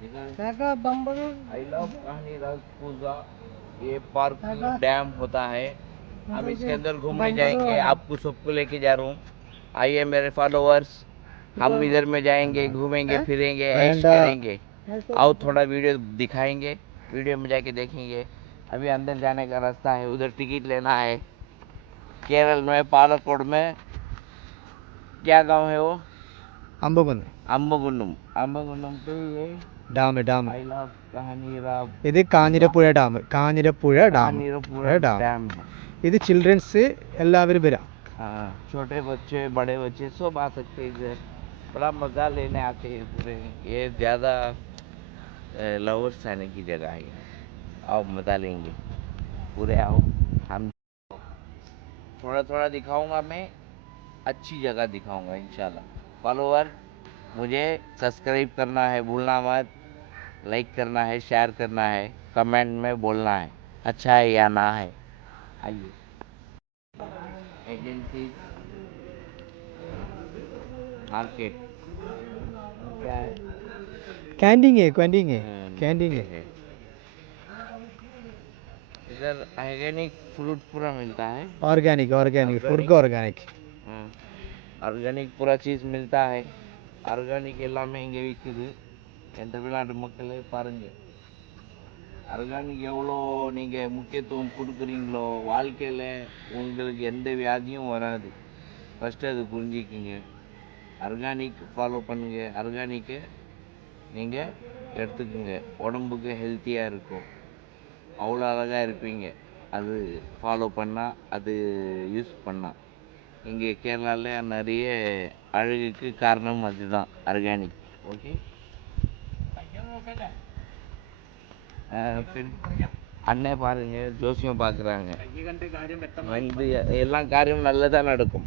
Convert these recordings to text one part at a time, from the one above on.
I love कहानी राजपूजा। ये park dam होता है। हम इसके अंदर घूमने जाएंगे, आपको सबको लेके जा रहा हूँ। आइए मेरे फॉलोअर्स, हम इधर में जाएंगे, घूमेंगे फिरेंगे, ऐश करेंगे। आओ थोड़ा वीडियो दिखाएंगे, वीडियो में जाके देखेंगे। अभी अंदर जाने का रास्ता है, उधर टिकट लेना है। केरल में पालकोड में क्या गांव है वो? അമ്പകുന്ന് अम्बगुंडम। अम्बगुंडम पे ये ഡാം आई लव कहानीरा ഇത് കാഞ്ഞിരപ്പുഴ ഡാം कानीरपुरा ഡാം डैम है। ഇത് ചിൽഡ്രൻസ് എല്ലാവരും വരാം. हाँ, छोटे बच्चे बड़े बच्चे सब आ सकते हैं इधर। बड़ा मज़ा लेने आते हैं पूरे। ये ज़्यादा लवर्स आने की जगह है। आओ मज़ा लेंगे पूरे, आओ। हम थोड़ा थोड़ा दिखाऊंगा मैं, अच्छी जगह दिखाऊंगा इंशाल्लाह। फॉलोअर, मुझे सब्सक्राइब करना है भूलना मत, लाइक करना है, शेयर करना है, कमेंट में बोलना है अच्छा है या ना है। आइए। एजेंसी मार्केट क्या है? कैंटीन है कैंटीन है. है। इधर ऑर्गेनिक फ्रूट पूरा मिलता है। Organic food organic. ஆர்கானிக் பூரா சீஸ் மில்தா है. ஆர்கானிக் எல்லாமே இங்கே விற்குது. என் தமிழ்நாட்டு மக்களே பாருங்கள், ஆர்கானிக் எவ்வளோ நீங்கள் முக்கியத்துவம் கொடுக்குறீங்களோ வாழ்க்கையில் உங்களுக்கு எந்த வியாதியும் வராது. ஃபஸ்ட்டு அது புரிஞ்சிக்கிங்க. ஆர்கானிக் ஃபாலோ பண்ணுங்க, ஆர்கானிக்கை நீங்கள் எடுத்துக்கோங்க, உடம்புக்கு ஹெல்த்தியாக இருக்கும், அவ்வளோ அழகாக இருப்பீங்க. அது ஃபாலோ பண்ணால், அது யூஸ் பண்ணால். இங்கே கேரளாவில் நிறைய அழகுக்கு காரணம் அதுதான், ஆர்கானிக். ஓகே. அண்ணே பாருங்க, ஜோசியம் பார்க்குறாங்க. வந்து எல்லா காரியம் நல்லதாக நடக்கும்.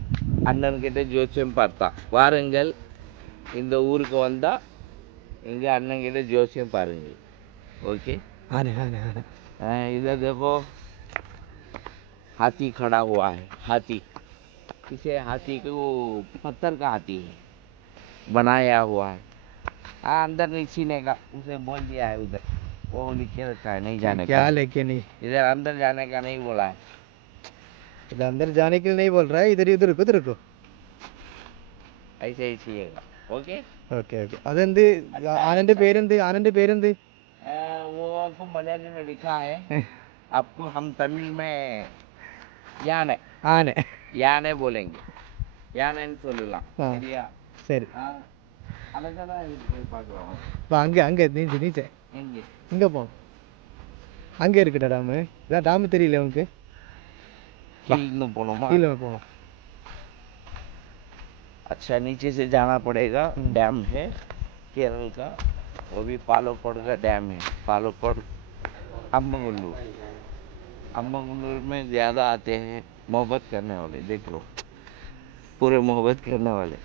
அண்ணன்கிட்ட ஜோசியம் பார்த்தா வாருங்கள், இந்த ஊருக்கு வந்தால் இங்கே அண்ணன்கிட்ட ஜோசியம் பாருங்கள். ओके। इधर देखो, हाथी खड़ा हुआ है। हाथी किसे? हाथी को पत्थर का हाथी है, बनाया हुआ है। हाँ, अंदर नहीं छीने का, उसे बोल दिया है उधर, वो नीचे रखा है, नहीं जाने क्या का। लेके नहीं, इधर अंदर जाने का नहीं बोला है। इधर अंदर जाने के लिए नहीं बोल रहा है. इधर रुको. ऐसे ही छीएगा। ओके ഓക്കെ അതെന്ത്? ആനന്റെ പേരെന്ത്? वो आपको मलयालम में लिखा है, आपको हम तमिल में याने ആന. याने बोलेंगे, यानेன்னு சொல்லலாம். ஆ. சரியா? சரி. அழகாக தான் இருக்கு பார்க்கலாம். இப்போ அங்கே நீச்சே எங்கே? இங்கே போ. அங்கே இருக்குடா டாமு. இதான் டாமு தெரியல உனக்கு? கீழே போகணுமா? கீழே போகணும். अच्छा, नीचे से जाना पड़ेगा। डैम है केरल का, वो भी पालोकोड का डैम है। पालोकोड, अम्बगुंडूर। अम्बगुंडूर में ज़्यादा आते हैं मोहब्बत करने वाले। देख लो, पूरे मोहब्बत करने वाले,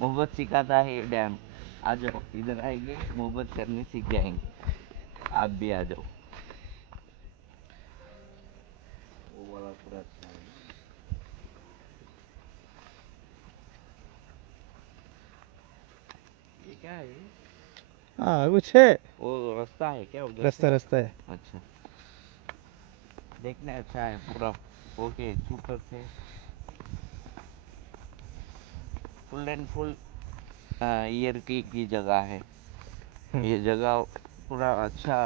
मोहब्बत सिखाता है ये डैम। आ जाओ, इधर आएंगे मोहब्बत करने सीख जाएंगे। आप भी आ जाओ। वो वाला पूरा अच्छा है। ये क्या है? हाँ कुछ है, वो रास्ता है क्या उधर रास्ता से? है. अच्छा, देखने अच्छा है पूरा। ओके, सुपर से फुल एंड फुल ईयर की जगह है। ये जगह पूरा अच्छा,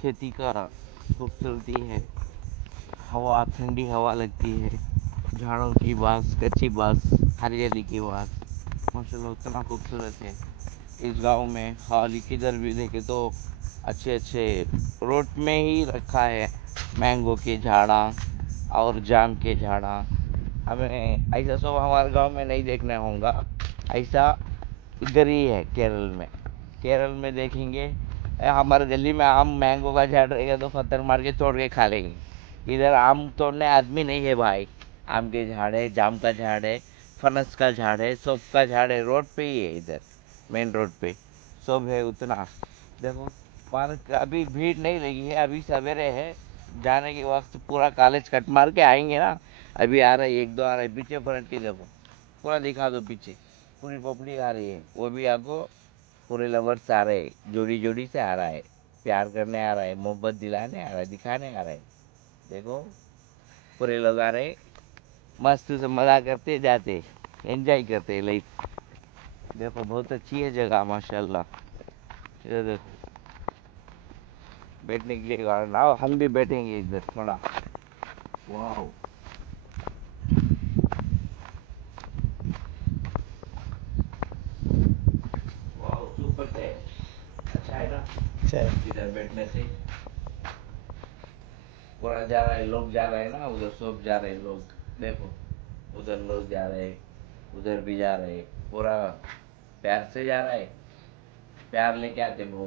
खेती का खूबसूरती है। हवा, ठंडी हवा लगती है, झाड़ों की बास, कच्ची बास, हरियाली की बास, माशाल्लाह उतना खूबसूरत है इस गांव में। हाल किधर भी देखे तो अच्छे अच्छे रोड में ही रखा है मैंगो के झाड़ा और जाम के झाड़ा। हमें ऐसा सब हमारे गांव में नहीं देखने होगा। ऐसा इधर ही है केरल में। केरल में देखेंगे, हमारे गली में आम मैंगो का झाड़ रहेगा तो पत्थर मार के तोड़ के खा लेंगे। इधर आम तोड़ने आदमी नहीं है भाई। आम के झाड़ है, जाम का झाड़ है, फनस का झाड़ है, सब का झाड़ है, रोड पे ही है। इधर मेन रोड पे सब है उतना। देखो पार्क, अभी भीड़ नहीं लगी है, अभी सवेरे है। जाने के वक्त पूरा कॉलेज कट मार के आएंगे ना। अभी आ रहा है, एक दो आ रहा है पीछे, फ्रंट की देखो, पूरा दिखा दो पीछे, पूरी पब्लिक आ रही है। वो भी आपको पूरे लवर्स आ रहे, जोड़ी जोड़ी से आ रहा है, प्यार करने आ रहा है, मोहब्बत दिलाने आ रहा है, दिखाने आ रहा है। देखो पूरे लोग आ रहे, मस्त से मजा करते जाते, एंजॉय करते लाइफ। देखो बहुत अच्छी है जगह माशाल्लाह। इधर देखो बैठने के लिए गार्डन, आओ हम भी बैठेंगे इधर थोड़ा। वाह वाह सुपर है, अच्छा है ना। अच्छा है। इधर बैठने से पूरा जा रहा है, लोग जा रहे हैं ना, उधर सब जा रहे हैं लोग। देखो उधर लोग जा रहे हैं, उधर भी जा रहे हैं, पूरा प्यार से जा रहा है, प्यार लेके आते वो।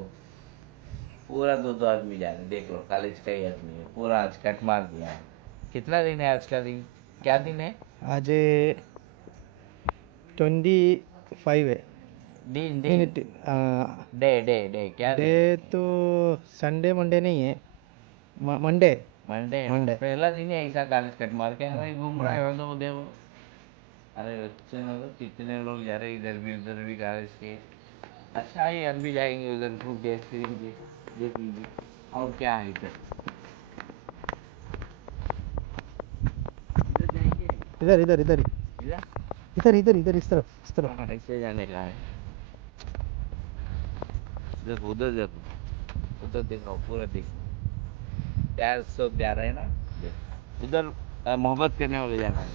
पूरा दो दो आदमी जा रहे हैं, देख लो कॉलेज का ही आदमी है, पूरा आज कट मार दिया है। कितना दिन है आज का दिन, क्या दिन है? आज 25 है। दिन नहीं दिन नहीं, डे डे डे क्या डे तो संडे मंडे नहीं है, मंडे। Monday Monday. पहला दिन है ऐसा कॉलेज कट मार के। अरे घूम रहा है तो देखो, अरे बच्चे ना तो कितने लोग जा रहे हैं, इधर भी उधर भी कॉलेज के। अच्छा है, हम भी जाएंगे उधर, घूमते फिरेंगे, देखेंगे और क्या है इधर। इधर जाएंगे, इधर इधर इधर इधर इधर इधर इधर इस तरफ इस तरफ। हाँ, ऐसे जाने का है। देखो देखो उधर देखो, पूरा देखो प्यार सब जा रहे हैं ना। देखो उधर मोहब्बत करने वाले जाना है,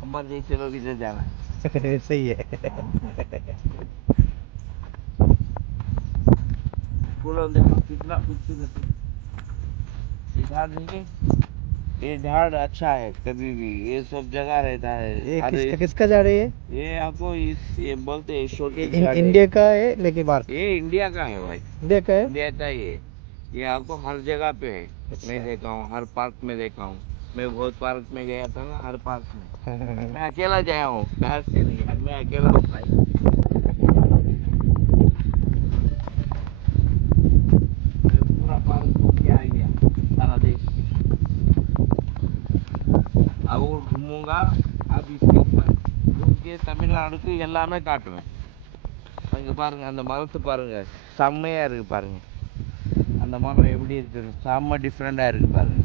हमारे जैसे लोग इधर जाना है। सही है। पूरा देखो कितना खूबसूरत है। ये झाड़ देखिए, ये झाड़ अच्छा है, कभी भी ये सब जगह रहता है। ये अरे किसका जा रही है? ये आपको इस ये बोलते हैं शो की झाड़ है। इंडिया का है लेकिन बाहर। ये इंडिया का है भाई, इंडिया का है। इंडिया का ये आपको हर जगह पे है। अच्छा। मैं देखा हूँ, हर पार्क में देखा हूँ। मैं बहुत पार्क में गया था ना, हर पार्क में मैं अकेला गया हूँ, घर से नहीं, मैं अकेला हूँ भाई। मैं पूरा पार्क घूम के आ गया, सारा देश। अब वो घूमूंगा, अब इसके ऊपर घूम के தமிழ்நாடுக்கு எல்லாமே காட்டுவேன். அங்க பாருங்க, அந்த மரத்தை பாருங்க, செம்மையா இருக்கு பாருங்க. அந்த மரம் எப்படி இருக்கு, செம்ம டிஃப்ரெண்டா இருக்கு பாருங்க,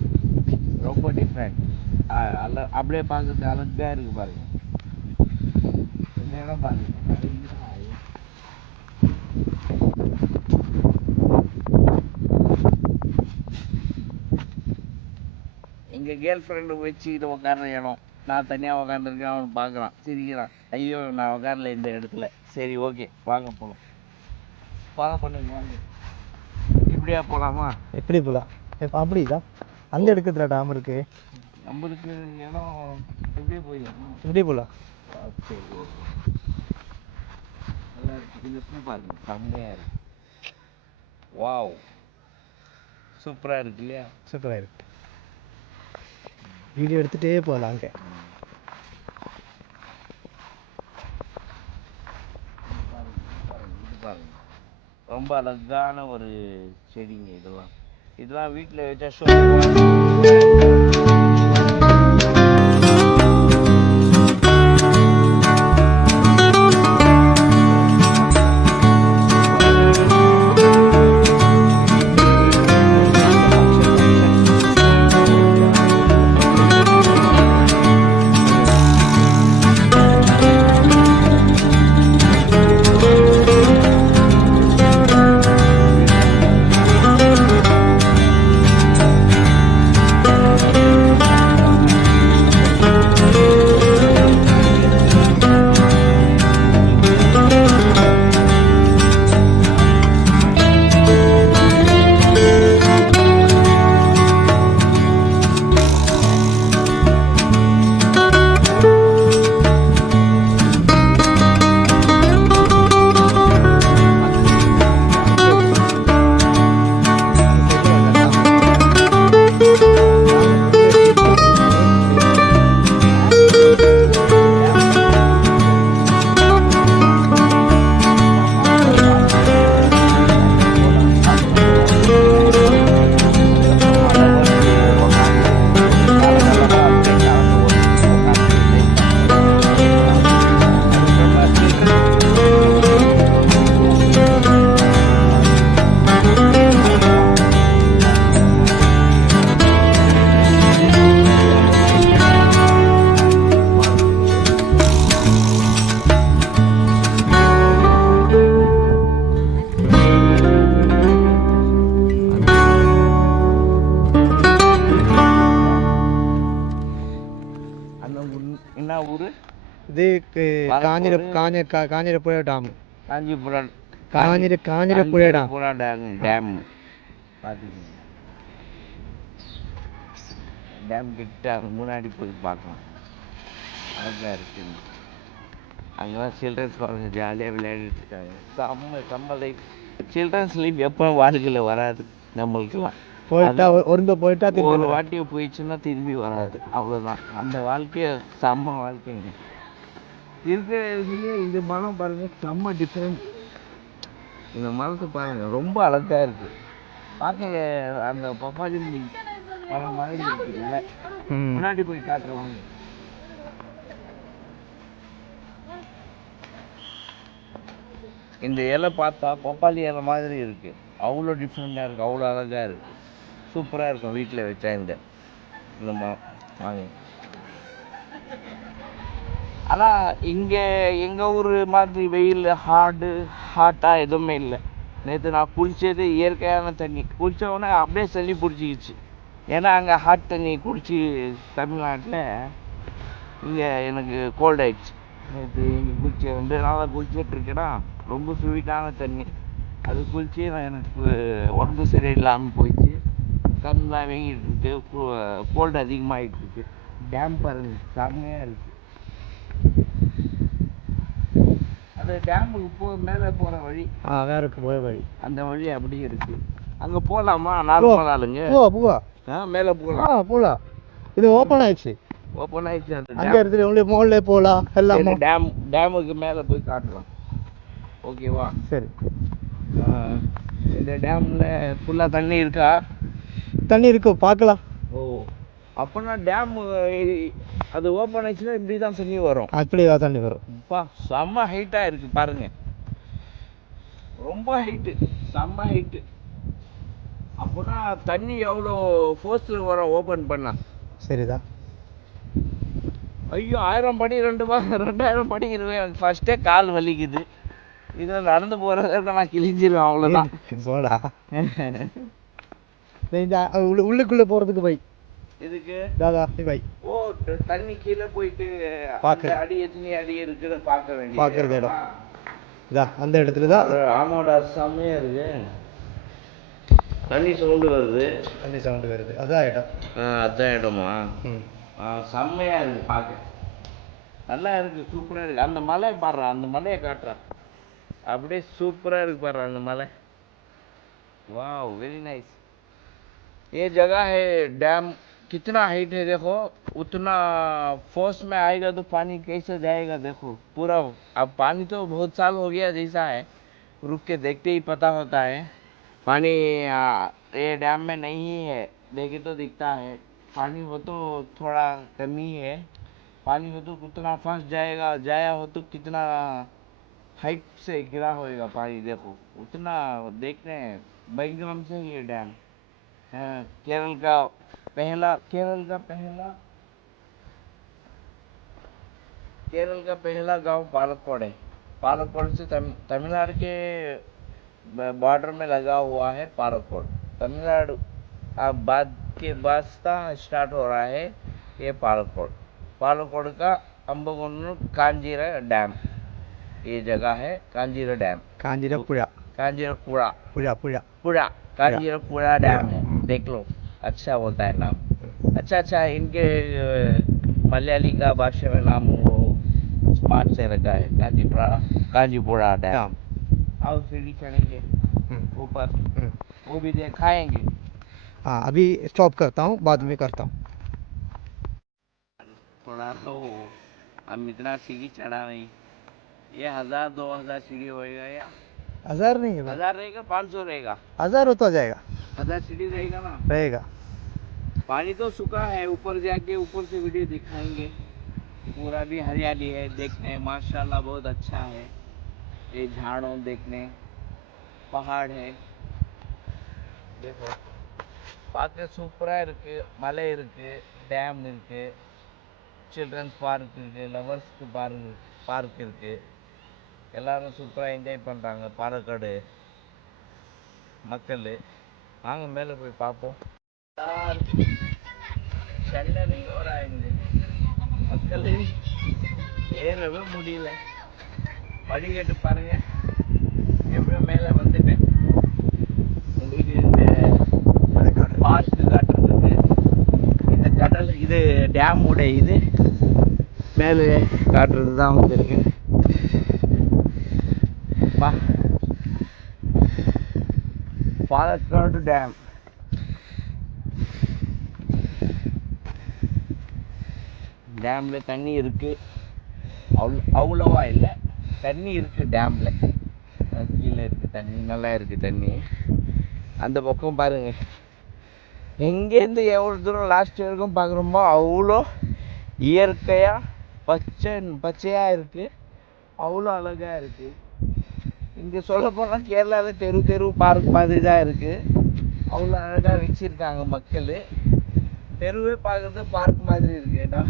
ரொம்ப டிஃப்ரெண்ட். அப்படியே பார்க்கறது அழகா இருக்கு பாருங்க. இந்த இடம் பாருங்க, எங்க கேர்ள் ஃப்ரெண்டு வச்சுக்கிட்டு உட்கார்ற இடம். நான் தனியாக உட்காந்துருக்கேன், அவன் பார்க்குறான், சிரிக்கிறான். ஐயோ நான் உட்காரல இந்த இடத்துல. சரி ஓகே வாங்க போகலாம், ஃபாலோ பண்ணுங்க வாங்க. இப்படியா போகலாமா? எப்படி போலாம்? அப்படிதான் அந்த இடத்துல டாம் இருக்கு. நம்மளுக்கு இடம் இப்படியே போயிடலாம். இப்படி போலாம். சரி ஓகே. நல்லா இருக்கு, இந்த பூ பாருங்க செம்மையா இருக்கு. வாவ் சூப்பராக இருக்கு இல்லையா? சூப்பராக இருக்கு. வீடியோ எடுத்துகிட்டே போகலாம் அங்கே. இது பாருங்க, ரொம்ப அழகான ஒரு செடிங்க இதெல்லாம். இதெல்லாம் வீட்டில் வச்சா இது காஞ்சிரப்புழ டாம். காஞ்சிபுரம் காஞ்சிரப்புழ டாம். டேம் பார்த்துக்கோங்க. டேம் கிட்ட முன்னாடி போய் பார்க்கலாம். அழகாக இருக்கு. அங்கெல்லாம் சில்ட்ரன்ஸ் குழந்தைங்க ஜாலியாக விளையாடிட்டு இருக்காங்க. செம்ம லைஃப். சில்ட்ரன்ஸ் லைஃப் எப்போ வாழ்க்கையில் வராது நம்மளுக்கெல்லாம். போயிட்டா ஒரு வாட்டி போயிடுச்சுன்னா திரும்பி வராது, அவ்வளோதான். அந்த வாழ்க்கையை செம்ம வாழ்க்கைங்க. இருக்கிறதுலேயே இந்த மரம் பாருங்க, செம்ம டிஃப்ரெண்ட். இந்த மரத்தை பாருங்க, ரொம்ப அழகாக இருக்கு பார்க்க. அந்த பப்பாளி மரம் மாதிரி இருக்குல்ல, முன்னாடி போய் காட்டுறவங்க. இந்த இலை பார்த்தா பப்பாளி இலை மாதிரி இருக்கு, அவ்வளோ டிஃப்ரெண்டாக இருக்கு, அவ்வளோ அழகாக இருக்கு, சூப்பராக இருக்கும். வீட்டில் வச்சா இந்த வாங்க. ஆனால் இங்கே எங்கள் ஊர் மாதிரி வெயில் ஹாட்டாக எதுவுமே இல்லை. நேற்று நான் குளித்தது இயற்கையான தண்ணி, குளித்தோடனே அப்படியே சளி பிடிச்சிக்கிச்சு. ஏன்னா அங்கே ஹாட் தண்ணி குடிச்சு தமிழ்நாட்டில் இங்கே எனக்கு கோல்ட் ஆயிடுச்சு. நேற்று குளிச்சு 2 நாளாக குளிச்சிட்ருக்கேன்னா, ரொம்ப ஸ்வீட்டான தண்ணி. அது குளிச்சு எனக்கு உடம்பு சரியில்லாமல் போயிடுச்சு. கண்ணெலாம் வீங்கிட்டு இருக்கு, கோல்டு அதிகமாகிட்டு இருக்கு. டேம் பாருங்க, செம்மையாக இருக்குது. அந்த டேமுக்கு மேலே போகிற வழி, வேற போகிற வழி, அந்த வழி அப்படியே இருக்குது. அங்கே போகலாமா? நார்மல் ஆளுங்க மேலே போகலாம். இது ஓப்பன் ஆயிடுச்சு. அங்கே இருக்குது, மோல்லே போகலாம். எல்லாம் டேமுக்கு மேலே போய் காட்டலாம். ஓகேவா? சரி. இந்த டேமில் ஃபுல்லாக தண்ணி இருக்கா? தண்ணி இருக்கு, பார்க்கலாம். ஓ, அப்போனா டேம் அது ஓப்பன் ஆயிடுச்சுன்னா இப்படி தான் தண்ணி வரும். அப்படியே தண்ணி வரும். அப்பா, செம்ம ஹைட்டாக இருக்குது பாருங்க, ரொம்ப ஹைட்டு, செம்ம ஹைட்டு. அப்போனா தண்ணி எவ்வளோ ஃபோர்ஸில் வரும் ஓப்பன் பண்ணா? சரிதான். ஐயோ, 1000 படி 2000 படி இருக்குது. எனக்கு ஃபஸ்ட்டே கால் வலிக்குது. இதில் நடந்து போகிறத நான் கிழிஞ்சிருவேன், அவ்வளோதான். போடா. உள்ளுக்குள்ளே போகிறதுக்கு பை இதுக்கு பை. ஓ, தண்ணி கீழே போயிட்டு பார்க்க அடி எத்தனை அடி இருக்குன்னு பார்க்கறது இடம் இதான், அந்த இடத்துல தான். ஆமாடா, செம்மையாக இருக்கு. தண்ணி சவுண்டு வருது. அதான் இடம். அதான் இடமா? செம்மையாக இருக்குது பார்க்க, நல்லா இருக்குது, சூப்பராக இருக்குது. அந்த மலை பாடுறா, அந்த மலையை காட்டுறா, அப்படியே சூப்பராக இருக்குது பாடுறா அந்த மலை. वाह, वेरी नाइस। ये जगह है, डैम कितना हाइट है देखो, उतना फोर्स में आएगा तो पानी कैसे जाएगा देखो पूरा। अब पानी तो बहुत साल हो गया जैसा है, रुक के देखते ही पता होता है। पानी ये डैम में नहीं है, देखे तो दिखता है। पानी हो तो थोड़ा कमी है, पानी हो तो कितना फास्ट जाया हो तो कितना हाइट से गिरा होएगा पानी, देखो उतना देखने हैं। बैकग्राउंड से ये डैम है। केरल का पहला गांव पालक्कोड है। पालक्कोड से तमिलनाडु के बॉर्डर में लगा हुआ है पालक्कोड। तमिलनाडु बाद स्टार्ट हो रहा है ये पालक्कोड का अंबगोनूर कांजीरा डैम, ये जगह है कांजीरा डैम। कांजीरपुरा डैम है, देख लो, अच्छा होता है नाम। अच्छा इनके मलयाली का भाषा में नाम वो स्मार्ट से रखा है, कांजीपुरा डैम। और सीढ़ी चढ़ेंगे ऊपर, वो भी दिखाएंगे। हाँ, अभी स्टॉप करता हूँ, बाद में करता हूँ। थोड़ा तो हम इतना सीढ़ी चढ़ा नहीं, ये 1000-2000 सीढ़ी होएगा या 1000 नहीं है, 1000 रहेगा, 500 रहेगा, 1000 होता जाएगा, 1000 सीढ़ी रहेगा ना। रहेगा। पानी तो सूखा है, ऊपर जाके ऊपर से वीडियो दिखाएंगे। पूरा भी हरियाली है, देखने माशाल्लाह बहुत अच्छा है। ये झाड़ों देखने, पहाड़ है, देखो பார்க்க சூப்பராக இருக்குது. மலை இருக்குது, டேம் இருக்குது, சில்ட்ரன்ஸ் பார்க் இருக்குது, லவர்ஸ்க்கு பார்க் இருக்குது. எல்லோரும் சூப்பராக என்ஜாய் பண்ணுறாங்க பாலக்காடு மக்கள். வாங்க மேலே போய் பார்ப்போம். சென்னை नहीं हो रहा है மக்கள், ஏறவே முடியல. படிக்கட்டு பாருங்க, எப்படியோ மேலே வந்துட்டேன். உங்களுக்கு இந்த பார்க்கு காட்டுறதுக்கு இந்த கடல், இது டேமோட இது மேலே காட்டுறது தான் வந்துருக்கு. பாலக்காடு டேம். டேம்ல தண்ணி இருக்கு, அவ்வளோவா இல்லை, தண்ணி இருக்கு டேம்ல. கீழே இருக்கு தண்ணி, நல்லா இருக்கு தண்ணி. அந்த பக்கம் பாருங்க, எங்கேருந்து எவ்வளோ தூரம் லாஸ்ட் வரைக்கும் பார்க்குறோமோ அவ்வளோ இயற்கையாக பச்சையாக இருக்கு, அவ்வளோ அழகாக இருக்கு. இங்கே சொல்ல போனால் கேரளாவில் தெரு பார்க் மாதிரி தான் இருக்கு, அவ்வளோ அழகாக வச்சிருக்காங்க மக்கள். தெருவே பார்க்குறது பார்க் மாதிரி இருக்கு. ஏன்னா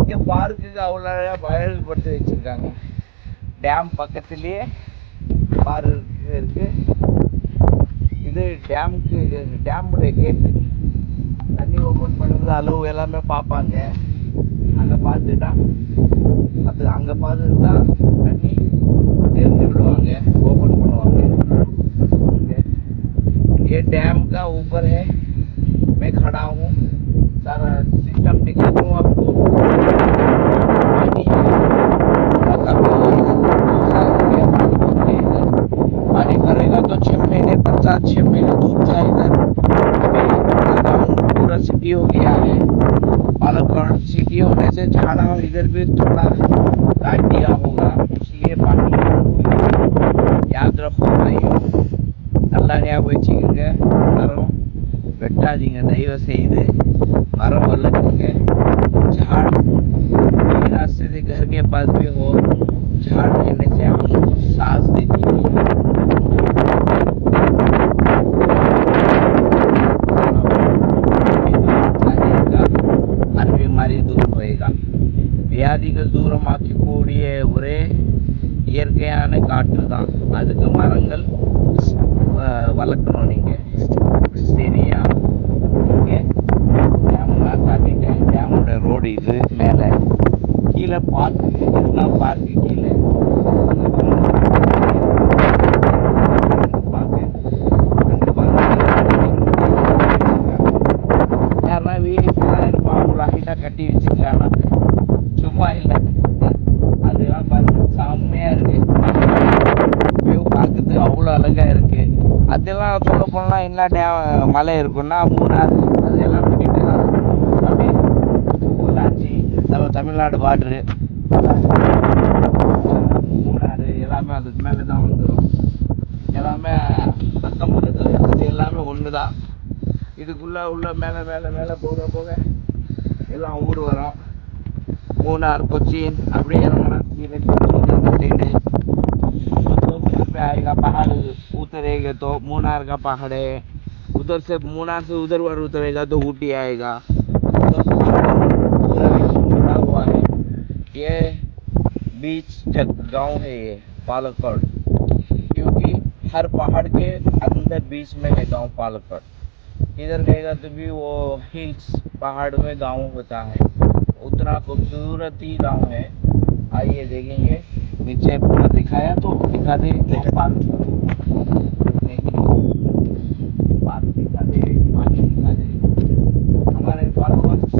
இங்கே பார்க்குக்கு அவ்வளோ அழகாக அழகுபடுத்தி வச்சிருக்காங்க. டேம் பக்கத்துலேயே பார்க் இருக்கு. இது டேமுடைய கேட்டு. தண்ணி ஓப்பன் பண்ணுறது அளவு எல்லாமே பார்ப்பாங்க. அங்கே பார்த்துட்டா அது அங்கே பார்த்துட்டு தான் தண்ணி தெரிஞ்சு விடுவாங்க, ओपन பண்ணுவாங்க. ये डैम का ऊपर है, मैं खड़ा हूँ, सारा सिस्टम दिखाता हूँ आपको। पानी भरेगा तो 6 महीने बरसात, 6 महीने धूप था इधर। पूरा सिटी हो गया है। पालक्काड सिटी होने से झाड़ा इधर भी थोड़ा काट दिया होगा, इसलिए पानी याद रखो भाइयों, நல்லா ஞாபகம் வச்சுக்கோங்க. மரம் வெட்டாதீங்க தயவு செய்து, மரம் வளர்க்குங்க. झाड़ रास्ते से घर के पास भी हो, झाड़ रहने से हमको सांस देती है। हर बीमारी दूर होएगा. வியாதிகள் தூரமாக்கக்கூடிய ஒரே இயற்கையான காற்று தான். அதுக்கு மரங்கள் வளர்க்கணும் நீங்கள், சரியா? ஓகே, டேம்லாம் காட்டிட்டேன். டேமோட ரோடு இது. மேலே கீழே பார்க்கு, இதுதான் பார்க்கு. கீழே யாருன்னா வீட்டுலாம் இருப்பாங்களா, ஹைட்டாக கட்டி வச்சுருக்காங்க, சும்மா இல்லை. அதெல்லாம் பாருங்க, செம்மையாக இருக்கு. வியூ பார்க்குறது அவ்வளோ அழகாக இருக்கு. அதெல்லாம் சொல்ல போனால் என்ன மலை இருக்குன்னா மூணார், அது எல்லாம் கிட்ட தான். அப்படியே பொள்ளாச்சி, நம்ம தமிழ்நாடு பார்டரு, மூணாறு எல்லாமே அதுக்கு மேலே தான் வந்துடும். எல்லாமே பக்கம் பக்கத்தில் எல்லாமே ஒன்று தான். இதுக்குள்ளே உள்ள மேலே மேலே மேலே போக போக எல்லாம் ஊர் வரும். மூணார், கொச்சின் அப்படியே இறங்கினா கீழே सैड है, तो फिर पे आएगा पहाड़, उतरेगा तो मुनार का पहाड़ है, उधर से मुनार से उधर पर उतरेगा तो ऊटी आएगा। तो जुड़ा हुआ है, ये बीच गांव है ये पालक्काड, क्योंकि हर पहाड़ के अंदर बीच में है गांव पालक्काड। इधर गएगा तो भी वो हिल्स पहाड़ में गांव होता है, उतना खूबसूरत ही गांव है। आइए देखेंगे, नीचे पूरा दिखाया तो दिखा दे, पार्क दिखा दे, पानी दिखा दे। हमारे फॉलोअर्स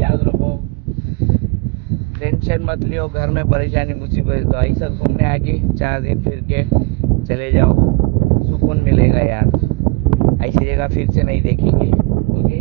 याद रखो, टेंशन मत लियो, घर में परेशानी मुसीबत, तो ऐसा घूमने आके 4 दिन फिर के चले जाओ, सुकून मिलेगा यार। ऐसी जगह फिर से नहीं देखेंगे। ओके।